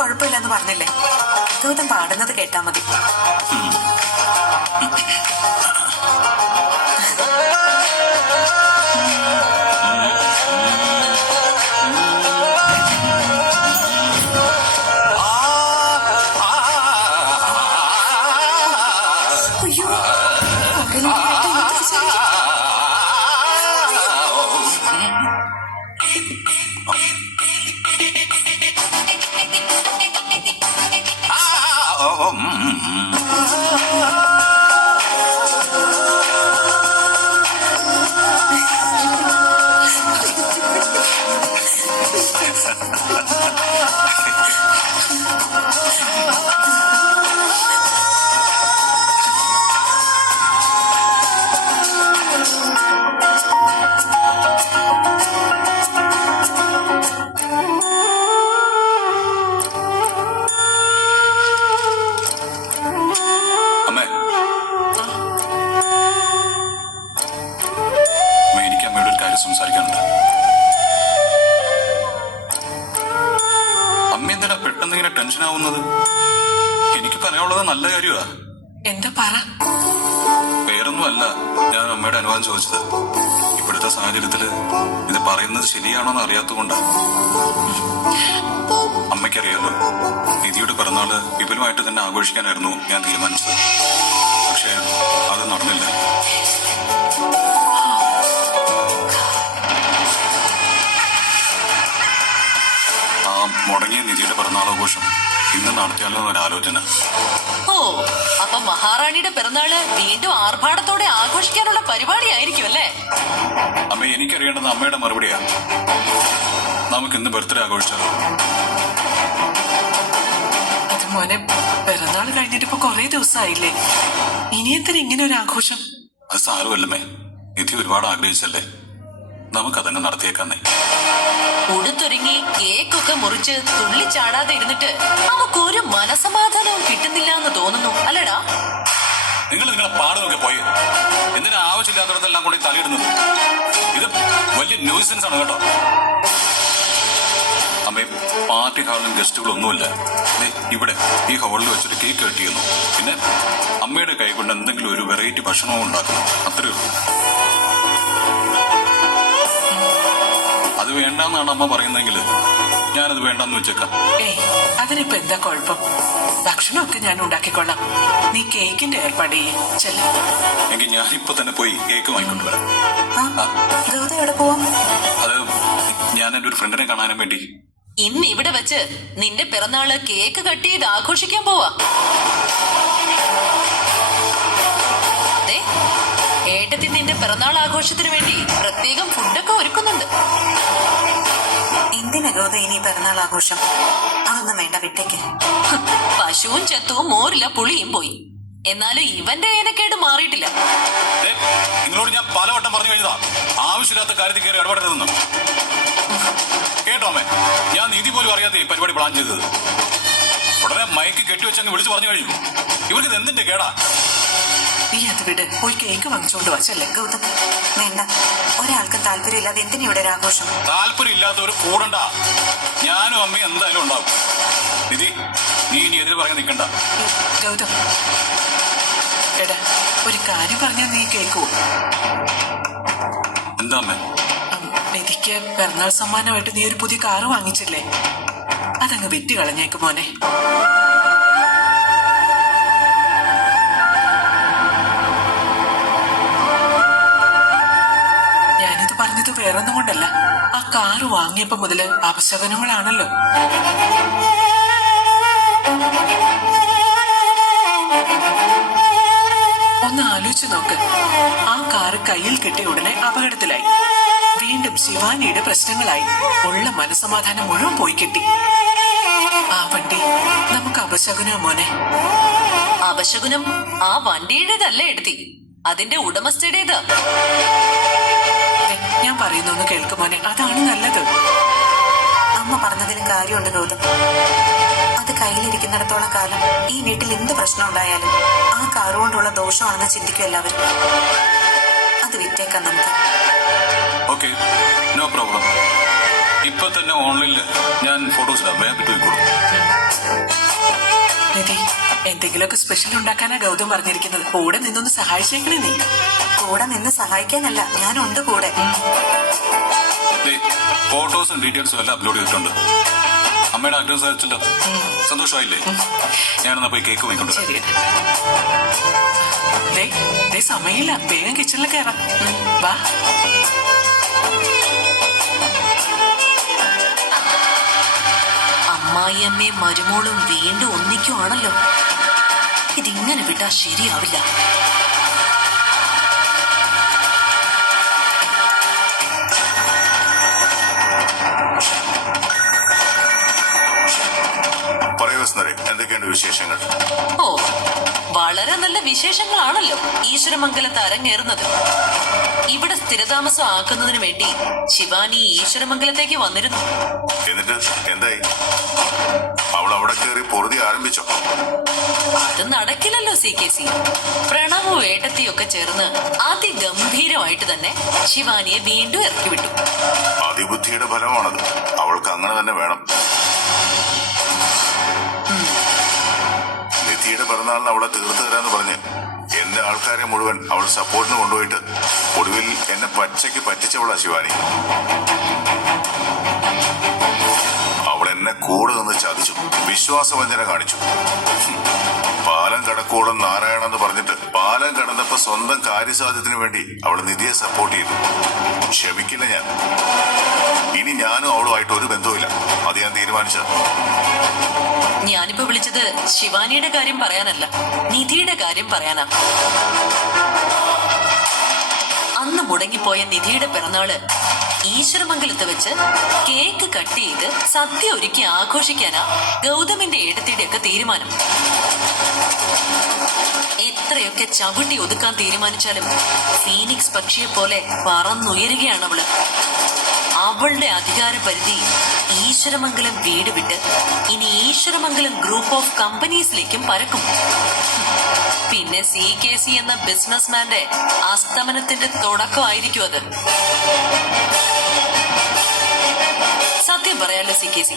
കുഴപ്പമില്ലെന്ന് പറഞ്ഞില്ലേ? ഗൗതം പാടുന്നത് കേട്ടാ മതി. അയ്യോ, സംസാരിക്കാനുണ്ട്. അമ്മ എന്തിനാ പെട്ടെന്ന് ഇങ്ങനെ ടെൻഷൻ ആവുന്നത്? എനിക്ക് പറയാനുള്ളത് നല്ല കാര്യമാ. എന്താ പറ? വേറൊന്നും അല്ല, ഞാൻ അമ്മയുടെ അനുവാദം ചോദിച്ചത്. ഇപ്പോഴത്തെ സാഹചര്യത്തില് ഇത് പറയുന്നത് ശരിയാണോന്ന് അറിയാത്തതുകൊണ്ടാ. അമ്മയ്ക്കറിയാലോ, നിധിയുടെ പിറന്നാള് വിപുലമായിട്ട് തന്നെ ആഘോഷിക്കാനായിരുന്നു ഞാൻ തീരുമാനിച്ചത്. പക്ഷെ അത് നടന്നില്ല. മുടങ്ങിയ നിധിയുടെ പിറന്നാളാഘോഷം ഇന്ന് നടത്തിയാലോ എന്നൊരാലോചന. ഓ, അപ്പൊ മഹാറാണിയുടെ പിറന്നാള് വീണ്ടും ആർഭാടത്തോടെ ആഘോഷിക്കാനുള്ള പരിപാടിയായിരിക്കും അല്ലേ? അമ്മ, എനിക്കറിയേണ്ടത് അമ്മയുടെ മറുപടിയാ. നമുക്ക് ഇന്ന് ബർത്ത്ഡേ ആഘോഷിച്ചാലോ? അത് മോനെ, പിറന്നാൾ കഴിഞ്ഞിട്ട് ഇപ്പൊ കൊറേ ദിവസമായില്ലേ, ഇനി എന്തിനാ ഇങ്ങനെ ഒരു ആഘോഷം? അത് സാരമല്ലമ്മേ, നിധി ഒരുപാട് ആഗ്രഹിച്ചല്ലേ, നമുക്കതന്നെ നടത്തിയേക്കാന്നേ. ഉടുത്തൊരുങ്ങി കേക്കൊക്കെ മുറിച്ച് തുള്ളിച്ചാടാതെ ഇരുന്നിട്ട് നമുക്കൊരു മനസമാധാനവും കിട്ടുന്നില്ല എന്ന് തോന്നുന്നു, അല്ലടാ? നിങ്ങൾ നിങ്ങളെ പാടുമൊക്കെ പോയി എന്തിനാ ആവശ്യമില്ലാത്തടത്തെല്ലാം കൂടി തലയിടുന്നത്? ഇത് വലിയ ന്യൂസൻസ് ആണ് കേട്ടോ. അമ്മേ, പാർട്ടി ഹാളിലും ഗസ്റ്റുകളൊന്നുമില്ല. ഇവിടെ ഈ ഹോളിൽ വെച്ചൊരു കേക്ക് കട്ട് ചെയ്യുന്നു. പിന്നെ അമ്മയുടെ കൈ കൊണ്ട് എന്തെങ്കിലും ഒരു വെറൈറ്റി ഭക്ഷണവും ഉണ്ടാക്കുന്നു. അത്രേ ഉള്ളൂ. അത് വേണ്ടെന്നാണ് അമ്മ പറയുന്നെങ്കിൽ ഞാനത് വേണ്ടെന്ന് വെച്ചേക്കാം. അതിനിപ്പോ എന്താ കുഴപ്പം? ഭക്ഷണമൊക്കെ ഞാൻ ഉണ്ടാക്കിക്കൊള്ളാം. നീ കേക്കിന്റെ ഏർപ്പാട് ചെയ്യ. എങ്കിൽ ഞാനിപ്പോ തന്നെ പോയി കേക്ക് വാങ്ങിക്കൊണ്ടുവരാം. അത് ഞാൻ എന്റെ ഒരു ഫ്രണ്ടിനെ കാണാനും വേണ്ടി. ഇന്ന് ഇവിടെ വെച്ച് നിന്റെ പിറന്നാള് കേക്ക് കട്ട് ചെയ്ത് ആഘോഷിക്കാൻ പോവാ. ഏട്ടത്തി നിന്റെ പിറന്നാൾ ആഘോഷത്തിന് വേണ്ടി പ്രത്യേകം ഫുഡൊക്കെ ഒരുക്കുന്നുണ്ട്. എന്തിനാ ഗൗത ഇനി പിറന്നാൾ ആഘോഷം? അതൊന്നും വേണ്ട, വിട്ടേക്ക്. പശുവും ചെത്തുവും മോരില്ല പുളിയും പോയി, എന്നാലും ഇവന്റെ ഏനക്കേട് മാറിയിട്ടില്ല. നിങ്ങളോട് ഞാൻ പലവട്ടം പറഞ്ഞു കഴിഞ്ഞതാ ആവശ്യമില്ലാത്ത കാര്യത്തിൽ കയറി ഇടപെടരുതെന്ന്. കേട്ടോ അമ്മേ, ഞാൻ നീതി പോലും അറിയാതെ ഈ പരിപാടി പ്ലാൻ ചെയ്തത്. ഉടനെ മയക്ക് കെട്ടിവെച്ചങ്ങ് വിളിച്ചു പറഞ്ഞു കഴിഞ്ഞു. ഇവർക്ക് ഇത് എന്തിന്റെ കേടാ? നീ അത് വിട്, പോയി കേക്ക് വാങ്ങിച്ചോണ്ട് വച്ചല്ലേ. ഗൗതം വേണ്ട, ഒരാൾക്കും താല്പര്യമില്ലാതെ എന്തിനാ ഇവിടെ ഒരു ആഘോഷം? താല്പര്യം ഇല്ലാത്തവർ കൂടണ്ട. ഞാനും അമ്മയും എന്തായാലും ഉണ്ടാവും. നിധി, നീ ഇനി എതിര് പറയാൻ നിൽക്കണ്ട. ഗൗതം എടാ, ഒരു കാര്യം പറഞ്ഞാൽ നീ കേൾക്കുവോ? എന്താ അമ്മേ? നിധിക്ക് പിറന്നാൾ സമ്മാനമായിട്ട് നീ ഒരു പുതിയ കാറ് വാങ്ങിച്ചില്ലേ, അതങ്ങ് വിറ്റ് കളഞ്ഞേക്ക് മോനെ. ഞാനിത് പറഞ്ഞത് വേറൊന്നും കൊണ്ടല്ല, ആ കാറ് വാങ്ങിയപ്പോ മുതല് അപശകനങ്ങളാണല്ലോ. ഒന്ന് ആലോചിച്ചു നോക്ക്, ആ കാറ് കയ്യിൽ കിട്ടിയ ഉടനെ അപകടത്തിലായി. വീണ്ടും ശിവാനിയുടെ പ്രശ്നങ്ങളായി. ഉള്ള മനസമാധാനം മുഴുവൻ പോയി കിട്ടി. ആ വണ്ടി നമുക്ക് അപശകുനോ മോനെ? അപശകുനം ആ വണ്ടിയുടേതല്ലേ എടുത്തി, അതിന്റെ ഉടമസ്ഥയുടേത്. ഞാൻ പറയുന്നൊന്ന് കേൾക്ക് മോനെ, അതാണ് നല്ലത്. അമ്മ പറഞ്ഞതിലും കാര്യമുണ്ട് ഗൗതം. അത് കയ്യിലിരിക്കുന്നിടത്തോളം കാലം ഈ വീട്ടിൽ എന്ത് പ്രശ്നം ഉണ്ടായാലും ആ കാറുകൊണ്ടുള്ള ദോഷമാണെന്ന് ചിന്തിക്കും എല്ലാവരും. അത് വിറ്റേക്കാം നമുക്ക്. Okay, no problem. ഇപ്പൊ തന്നെ ഓൺലൈനിൽ ഞാൻ ഫോട്ടോസ് ഇടാം, വേഗം കിട്ടും. നിധി, എന്തെങ്കിലുമൊക്കെ സ്പെഷ്യൽ ഉണ്ടാക്കാനാ ഗൗതം പറഞ്ഞിരിക്കുന്നത്. കൂടെ നിന്നൊന്ന് സഹായിച്ചേക്കണേ നീ. കൂടെ നിന്ന് സഹായിക്കാനല്ല, ഞാനുണ്ട് കൂടെ. ഫോട്ടോസും ഡീറ്റെയിൽസും എല്ലാം അപ്ലോഡ് ചെയ്തിട്ടുണ്ട്. അമ്മയുടെ ആഗ്രഹം സാധിച്ചല്ലോ, സന്തോഷമായില്ലേ? ഞാനെന്നാ പോയി കേക്ക് വാങ്ങിക്കൊണ്ട് ശരി. സമയമില്ല, വേഗം കിച്ചണിൽ കയറാം. വാ. അമ്മായിയമ്മയും മരുമോളും വീണ്ടും ഒന്നിക്കുവാണല്ലോ. ഇതിങ്ങനെ വിട്ടാ ശരിയാവില്ല. എന്തൊക്കെയുണ്ട് വിശേഷങ്ങൾ? ഓ, വളരെ നല്ല വിശേഷങ്ങളാണല്ലോ ഈശ്വരമംഗലത്ത് അരങ്ങേറുന്നത്. ഇവിടെ സ്ഥിരതാമസം ആക്കുന്നതിന് വേണ്ടി ശിവാനി ഈശ്വരമംഗലത്തേക്ക് വന്നിരുന്നു. എന്നിട്ട് എന്തായി? അവൾ അവിടെ കയറി പൊറുതി ആരംഭിച്ചോ? അത് നടക്കില്ലല്ലോ CKC. പ്രണവും ഏട്ടത്തിയൊക്കെ ചേർന്ന് അതിഗംഭീരമായിട്ട് തന്നെ ശിവാനിയെ വീണ്ടും ഇറക്കി വിട്ടു. അതിബുദ്ധിയുടെ ഫലമാണത്. അവൾക്ക് അങ്ങനെ തന്നെ വേണം. നിധിയുടെ പിറന്നാളിന് അവളെ തീർത്തു തരാന്ന് പറഞ്ഞ് എന്റെ ആൾക്കാരെ മുഴുവൻ അവൾ സപ്പോർട്ടിന് കൊണ്ടുപോയിട്ട് ഒടുവിൽ എന്നെ പച്ചയ്ക്ക് പറ്റിച്ചവളാ ശിവാനി. അവൾ എന്നെ കൂടെ നിന്ന് ചതിച്ചു, വിശ്വാസവഞ്ചന കാണിച്ചു. പാലം കടക്കൂടം നാരായണെന്ന് പറഞ്ഞിട്ട് പാലം കടന്നപ്പോ സ്വന്തം കാര്യസാധ്യത്തിന് വേണ്ടി അവൾ നിധിയെ സപ്പോർട്ട് ചെയ്തു. ക്ഷമിക്കില്ല ഞാൻ. ഇനി ഞാനും അവളുമായിട്ട് ഒരു ബന്ധവുമില്ല. അത് ഞാൻ തീരുമാനിച്ച. ഞാനിപ്പോ വിളിച്ചത് ശിവാനിയുടെ കാര്യം പറയാനല്ല, നിധിയുടെ കാര്യം പറയാനാ. അന്ന് മുടങ്ങിപ്പോയ നിധിയുടെ പിറന്നാള് ഈശ്വരമംഗലത്ത് വെച്ച് കേക്ക് കട്ട് ചെയ്ത് സദ്യ ഒരുക്കി ആഘോഷിക്കാനാ ഗൗതമിന്റെ ഏടത്തിയുടെ ഒക്കെ തീരുമാനം. എത്രയൊക്കെ ചവിട്ടി ഒതുക്കാൻ തീരുമാനിച്ചാലും ഫീനിക്സ് പക്ഷിയെ പോലെ പറന്നുയരുകയാണ് അവള്. അവളുടെ അധികാര പരിധി ഈശ്വരമംഗലം വീട് വിട്ട് ഇനി ഈശ്വരമംഗലം ഗ്രൂപ്പ് ഓഫ് കമ്പനീസിലേക്കും പരക്കും. പിന്നെ CKC എന്ന ബിസിനസ്മാന്റെ അസ്തമനത്തിന്റെ തുടക്കമായിരിക്കും അത്. സത്യം പറയാലോ CKC,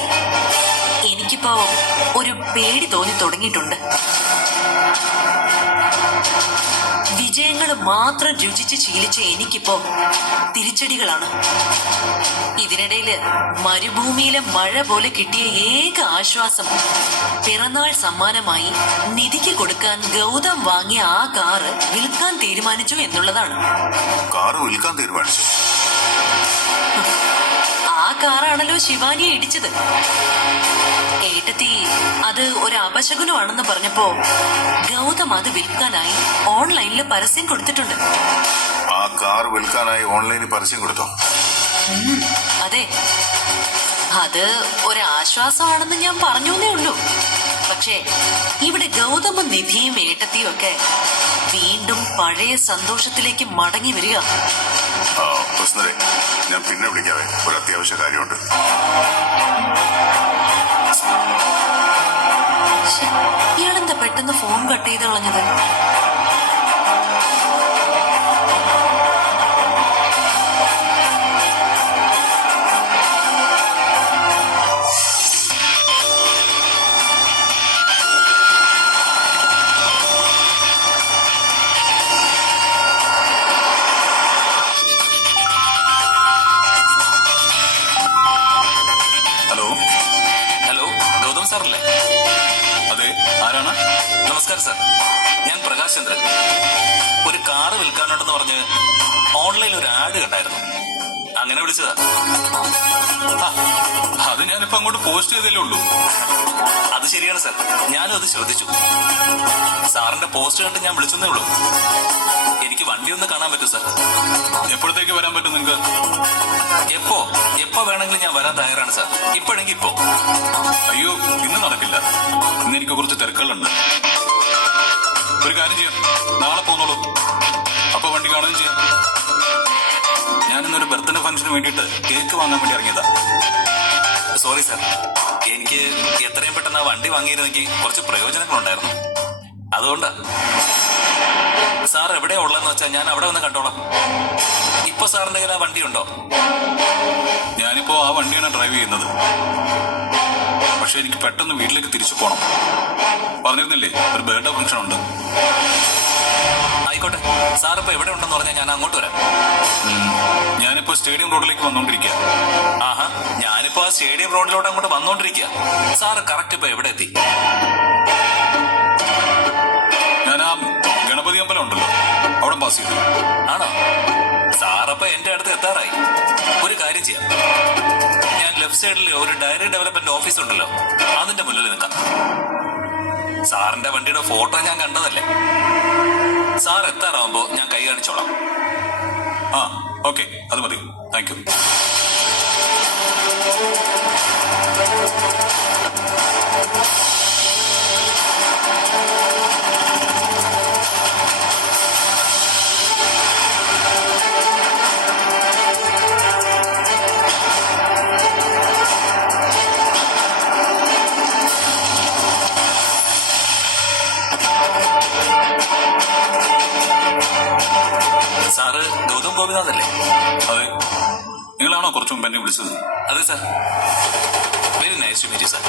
എനിക്കിപ്പോ ഒരു പേടി തോന്നി തുടങ്ങിയിട്ടുണ്ട്. വിജയങ്ങൾ മാത്രം രുചിച്ച് ശീലിച്ച എനിക്കിപ്പോ തിരിച്ചടികളാണ്. ഇതിനിടയില് മരുഭൂമിയിലെ മഴ പോലെ കിട്ടിയ ഏക ആശ്വാസം പിറന്നാൾ സമ്മാനമായി നിധിക്ക് കൊടുക്കാൻ ഗൗതം വാങ്ങിയ ആ കാറ് വിൽക്കാൻ തീരുമാനിച്ചു എന്നുള്ളതാണ്. കാറ് വിൽക്കാൻ തീരുമാനിച്ചു? ആ കാറാണല്ലോ ശിവാനിയെ ഇടിച്ചത്. ഏട്ടത്തി അത് ഒരു അപശകുനമാണെന്ന് പറഞ്ഞപ്പോ ഗൗതം അത് വിൽക്കാനായി ഓൺലൈനിൽ പരസ്യം കൊടുത്തിട്ടുണ്ട്. ആ കാർ വിൽക്കാനായി ഓൺലൈനിൽ പരസ്യം കൊടുത്തോ? അതെ, അത് ഒരാശ്വാസമാണെന്ന് ഞാൻ പറഞ്ഞേ ഉള്ളൂ. പക്ഷേ ഇവിടെ ഗൗതമും നിധിയും ഏട്ടത്തിയും ഒക്കെ വീണ്ടും പഴയ സന്തോഷത്തിലേക്ക് മടങ്ങി വരിക. ഞാൻ പിന്നെ വിളിക്കാവേ, ഒരു അത്യാവശ്യ കാര്യമുണ്ട്. ഇയാളെന്താ പെട്ടെന്ന് ഫോൺ കട്ട് ചെയ്ത് കളഞ്ഞത്? നമസ്കാരം സാർ, ഞാൻ പ്രകാശ് ചന്ദ്രൻ. ഒരു കാറ് വിൽക്കാനുണ്ടെന്ന് പറഞ്ഞ് ഓൺലൈനിൽ ഒരു ആഡ് കണ്ടായിരുന്നു, അങ്ങനെ വിളിച്ചതാ. അത് ഞാനിപ്പോ അങ്ങോട്ട് പോസ്റ്റ് ചെയ്തല്ലേ ഉള്ളൂ. അത് ശരിയാണ് സാർ, ഞാനും അത് ശ്രദ്ധിച്ചു. സാറിന്റെ പോസ്റ്റ് കണ്ട് ഞാൻ വിളിച്ചെന്നേ ഉള്ളൂ. എനിക്ക് വണ്ടി ഒന്ന് കാണാൻ പറ്റൂ സാർ? എപ്പോഴത്തേക്ക് വരാൻ പറ്റും നിങ്ങൾക്ക്? എപ്പോ വേണമെങ്കിലും ഞാൻ വരാൻ തയ്യാറാണ് സാർ. ഇപ്പോഴെങ്കിൽ ഇപ്പോ. അയ്യോ, ഇന്ന് നടക്കില്ല. ഇന്ന് എനിക്ക് കുറച്ച് തിരക്കുകളുണ്ട്. ഒരു കാര്യം ചെയ്യാം, നാളെ പോന്നോളൂ. അപ്പൊ വണ്ടി കാണുകയും ചെയ്യാം. ഞാനിന്നൊരു ബർത്ത്ഡേ ഫംഗ്ഷന് വേണ്ടിയിട്ട് കേക്ക് വാങ്ങാൻ വേണ്ടി ഇറങ്ങിയതാ. സോറി സാർ, എനിക്ക് എത്രയും പെട്ടെന്ന് ആ വണ്ടി വാങ്ങിയിരുന്നെങ്കിൽ കുറച്ച് പ്രയോജനങ്ങളുണ്ടായിരുന്നു. അതുകൊണ്ടാ. സാർ എവിടെയാ ഉള്ളതെന്ന് വെച്ചാൽ ഞാൻ അവിടെ വന്ന് കണ്ടോളാം. ഇപ്പൊ സാറിന്റെ കയ്യിൽ ആ വണ്ടി ഉണ്ടോ? ഞാനിപ്പോ ആ വണ്ടിയാണ് ഡ്രൈവ് ചെയ്യുന്നത്. പക്ഷെ എനിക്ക് പെട്ടെന്ന് വീട്ടിലേക്ക് തിരിച്ചു പോകണം. പറഞ്ഞിരുന്നില്ലേ ഒരു ബർത്ത്ഡേ ഫംഗ്ഷൻ ഉണ്ട്. ആയിക്കോട്ടെ, സാർ ഇപ്പൊ എവിടെ ഉണ്ടെന്ന് പറഞ്ഞാൽ ഞാൻ അങ്ങോട്ട് വരാം. ഞാനിപ്പോ സ്റ്റേഡിയം റോഡിലേക്ക് വന്നോണ്ടിരിക്കുക. ആഹാ, ഞാനിപ്പോ ആ സ്റ്റേഡിയം റോഡിലോട്ട് അങ്ങോട്ട് വന്നോണ്ടിരിക്കുക. സാറ് കറക്റ്റ് ഇപ്പൊ എവിടെ എത്തി? ഞാൻ ആ ഗണപതി അമ്പലം ഉണ്ടല്ലോ അവിടെ പാസ് ചെയ്തു. ആണോ? സാറപ്പ എന്റെ അടുത്ത് എത്താറായി. ഒരു കാര്യം ചെയ്യാം, ഞാൻ ലെഫ്റ്റ് സൈഡിൽ ഒരു ഡയറി ഡെവലപ്മെന്റ് ഓഫീസ് ഉണ്ടല്ലോ, അതിന്റെ മുന്നിൽ നിൽക്കാം. സാറിന്റെ വണ്ടിയുടെ ഫോട്ടോ ഞാൻ കണ്ടതല്ലേ. സാർ എത്താറാവുമ്പോ ഞാൻ കൈ കാണിച്ചോളാം. ആ ഓക്കെ, അത് മതി. Thank you. Sir Gautham Gopinath അല്ലേ? അതെ, നിങ്ങളാണോ കുറച്ചു മുമ്പ് എന്നെ വിളിച്ചത്? അതെ sir. Very nice to meet you sir.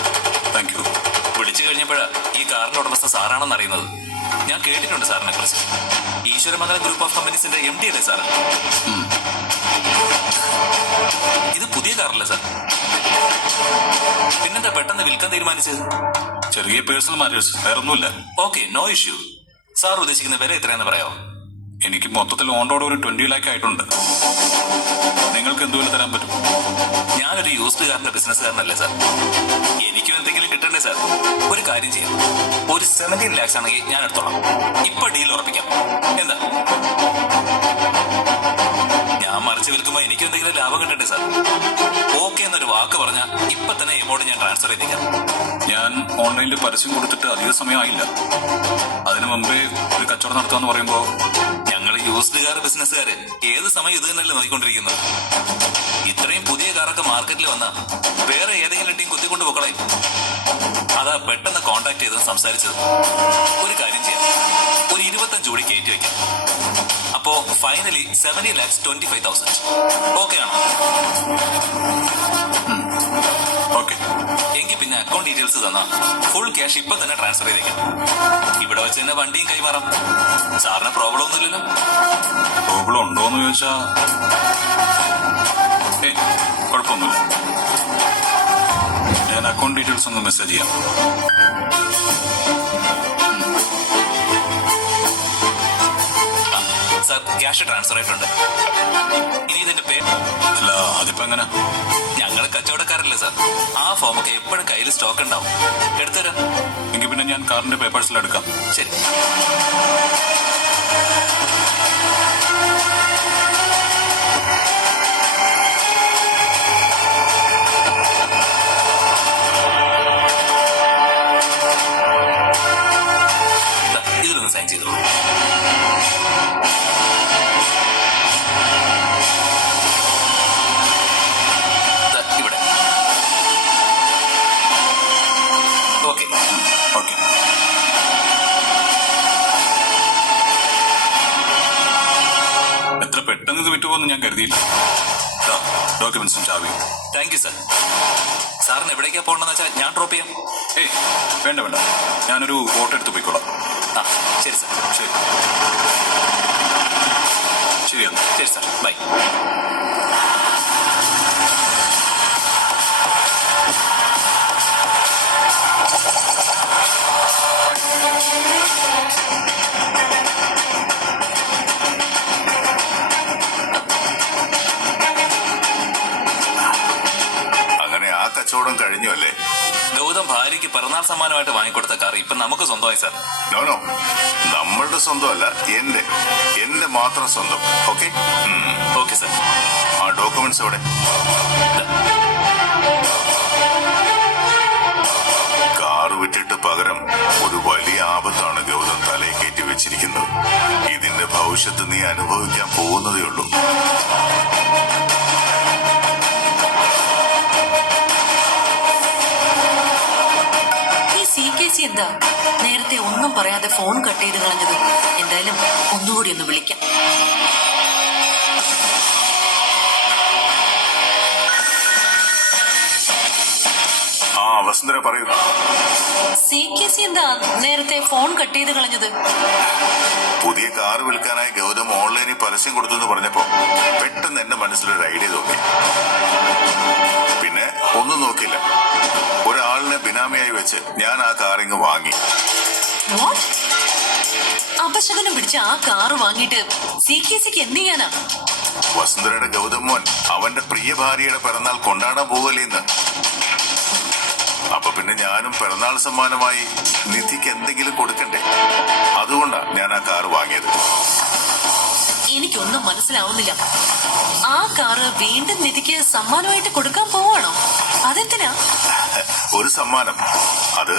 Thank you. വിളിച്ചു കഴിഞ്ഞപ്പോഴാ ഈ കാറിന്റെ ഉടമസ്ഥ സാറാണെന്ന് അറിയുന്നത്. ഞാൻ കേട്ടിട്ടുണ്ട് സാറിനെ കുറിച്ച്. ഈശ്വരമംഗലം ഗ്രൂപ്പ് ഓഫ് കമ്പനീസിന്റെ MD അല്ലേ സാർ? ഇത് പുതിയ കാറല്ലേ സാർ? പിന്നെന്താ പെട്ടെന്ന് വിൽക്കാൻ തീരുമാനിച്ചത്? ചെറിയ പേഴ്സണൽ മാറ്റേഴ്സ്, വേറൊന്നുമില്ല. Okay, no issue. സാർ ഉദ്ദേശിക്കുന്ന വില എത്രയാന്ന് പറയാമോ? എനിക്ക് മൊത്തത്തിൽ ഓൺ റോഡ് ഒരു 20 ലാക്ക് ആയിട്ടുണ്ട്. നിങ്ങൾക്ക് എന്തുപോലെ തരാൻ പറ്റും? ഞാനൊരു യൂസ്ഡ് കാറിന്റെ ബിസിനസ്സുകാരനല്ലേ സാർ? എനിക്കും എന്തെങ്കിലും കിട്ടണ്ടേ സാർ? ഒരു കാര്യം ചെയ്യാം, ഒരു 17 lakhs ആണെങ്കിൽ ഞാൻ എടുത്തോളാം. ഇപ്പൊ ഡീൽ ഉറപ്പിക്കാം. എന്താ? ഞാൻ മറിച്ച് വിൽക്കുമ്പോ എനിക്കും എന്തെങ്കിലും ലാഭം കിട്ടണ്ടേ സാർ? ഓക്കെ എന്നൊരു വാക്ക് പറഞ്ഞാൽ ഇപ്പൊ തന്നെ എമൗണ്ട് ഞാൻ ട്രാൻസ്ഫർ ചെയ്തേക്കാം. ഞാൻ ഓൺലൈനിൽ പരസ്യം കൊടുത്തിട്ട് അധിക സമയമായില്ല. അതിനു മുമ്പേ ഒരു കച്ചവടം നടത്താന്ന് പറയുമ്പോ ഞങ്ങൾ യൂസ്ഡ് കാർ ബിസിനസ്സുകാര് ഏത് സമയം ഇത് തന്നെയല്ലേ നോക്കിക്കൊണ്ടിരിക്കുന്നത്. ഇത്രയും പുതിയ കാറൊക്കെ മാർക്കറ്റിൽ വന്നാ വേറെ ഏതെങ്കിലും ടീം കുത്തിക്കൊണ്ട് പോക്കളെ. അതാ പെട്ടെന്ന് കോണ്ടാക്ട് ചെയ്ത് സംസാരിച്ചത്. ഒരു കാര്യം ചെയ്യാം, ഒരു 25 കൂടി കയറ്റി വെക്കാം. അപ്പോ ഫൈനലി 70,25,000. ഓക്കെ ആണോ? ഓക്കെ. എങ്കിൽ പിന്നെ അക്കൗണ്ട് ഡീറ്റെയിൽസ് തന്നാ ഫുൾ ക്യാഷ് ഇപ്പൊ തന്നെ ട്രാൻസ്ഫർ ചെയ്തേക്കാം. ഇവിടെ വെച്ച് തന്നെ വണ്ടിയും കൈമാറാം. സാറിന് പ്രോബ്ലം ഒന്നുമില്ലല്ലോ? പ്രോബ്ലം ഉണ്ടോന്ന് ചോദിച്ചാ കുഴപ്പമൊന്നുമില്ല. ഞാൻ അക്കൗണ്ട് ഡീറ്റെയിൽസ് ഒന്ന് മെസ്സേജ് ചെയ്യാം. സാർ ക്യാഷ് ട്രാൻസ്ഫർ ആയിട്ടുണ്ട്. ഇനി ഇതിന്റെ പേര് അല്ല, അതിപ്പോ എങ്ങനെ? ഞങ്ങൾ കച്ചവടക്കാരല്ലേ സാർ? ആ ഫോമൊക്കെ എപ്പോഴും കയ്യിൽ സ്റ്റോക്ക് ഉണ്ടാവും. എടുത്തുതരാം. എങ്കിൽ പിന്നെ ഞാൻ കാറിന്റെ പേപ്പേഴ്സിൽ എടുക്കാം. ശരി. ഇതിലൊന്ന് സൈൻ ചെയ്തോളൂ. ഇവിടെ. ഓക്കെ. ഓക്കെ. എത്ര പെട്ടെന്ന് ഇത് വിട്ടുപോകുന്നു ഞാൻ കരുതിയില്ല. ഡോക്യുമെന്റ്സും ചാവിയും. Thank you sir. സാറിന് എവിടേക്കാ പോകണമെന്ന് വെച്ചാൽ ഞാൻ ഡ്രോപ്പ് ചെയ്യാം. വേണ്ട വേണ്ട, ഞാനൊരു ഓട്ടോ എടുത്ത് പോയിക്കോളാം. ആ ശരി സാർ. ശരി ശരി എന്നാ. ശരി സാർ, ബൈ. അങ്ങനെ ആ കച്ചവടം കഴിഞ്ഞു അല്ലേ? ഗൗതം ഭാര്യയ്ക്ക് പിറന്നാൾ സമ്മാനമായിട്ട് വാങ്ങിക്കൊടുത്ത കാർ ഇപ്പൊ നമുക്ക് സ്വന്തമായി സാർ. നോനോ, നമ്മളുടെ സ്വന്തമല്ല, എന്റെ മാത്രം സ്വന്തം. Okay okay sir. ആ ഡോക്യുമെന്റ്സ് എവിടെ? കാറ് വിറ്റിട്ട് പകരം ഒരു വലിയ ആപത്താണ് ഗൗതം തലയിൽ കയറ്റി വെച്ചിരിക്കുന്നത്. ഇതിന്റെ ഭവിഷ്യത്ത് നീ അനുഭവിക്കാൻ പോകുന്നതേ ഉള്ളൂ. എന്താ നേരത്തെ ഒന്നും പറയാതെ ഫോൺ കട്ട് ചെയ്ത് കളഞ്ഞത്? എന്തായാലും ഒന്നുകൂടി ഒന്ന് വിളിക്കാം. ആ വസുന്ധര പറയൂ. CKC എന്താ നേരത്തെ ഫോൺ കട്ട് ചെയ്ത് കളഞ്ഞത്? പുതിയ കാർ വിൽക്കാനായി ഗൗതം ഓൺലൈനിൽ പരസ്യം കൊടുത്തെന്ന് പറഞ്ഞപ്പോ പെട്ടെന്ന് എന്റെ മനസ്സിലൊരു ഐഡിയ തോന്നി. പിന്നെ ഒന്നും നോക്കില്ല, ഒരാളിനെ ബിനാമിയായി വെച്ച് ഞാൻ ആ കാർ ഇങ്ങ് വാങ്ങി. What? അപശകുനം പിടിച്ച ആ കാറ് വാങ്ങിയിട്ട് CKCക്ക് എന്ത് ചെയ്യാനാ? വസുന്ധരയുടെ ഗൗതം മോൻ അവന്റെ പ്രിയ ഭാര്യയുടെ പിറന്നാൾ കൊണ്ടാടാൻ പോവല്ലേ ഇന്ന്. അപ്പൊ പിന്നെ ഞാനും പിറന്നാൾ സമ്മാനമായി നിധിക്ക് എന്തെങ്കിലും കൊടുക്കണ്ടേ? അതുകൊണ്ടാ ഞാൻ ആ കാർ വാങ്ങിയത്. എനിക്കൊന്നും മനസ്സിലാവുന്നില്ല. ആ കാറ് വീണ്ടും നിധിക്ക് സമ്മാനമായിട്ട് കൊടുക്കാൻ പോവാണോ? അതെന്തിനാ? ഒരു സമ്മാനം, അത്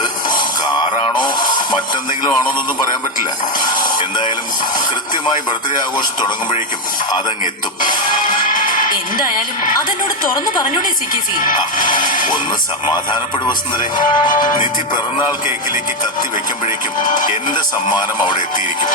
കാറാണോ മറ്റെന്തെങ്കിലും ആണോ എന്നൊന്നും പറയാൻ പറ്റില്ല. എന്തായാലും കൃത്യമായി ബർത്ത്ഡേ ആഘോഷം തുടങ്ങുമ്പോഴേക്കും അതങ്ങ് എത്തും. എന്തായാലും അതെന്നോട് തുറന്നു പറഞ്ഞൂടെ CKC? ആ, ഒന്ന് സമാധാനപ്പെടു വസുന്ധരെ. നിധി പിറന്നാൾ കേക്കിലേക്ക് കത്തി വെക്കുമ്പോഴേക്കും എന്റെ സമ്മാനം അവിടെ എത്തിയിരിക്കും.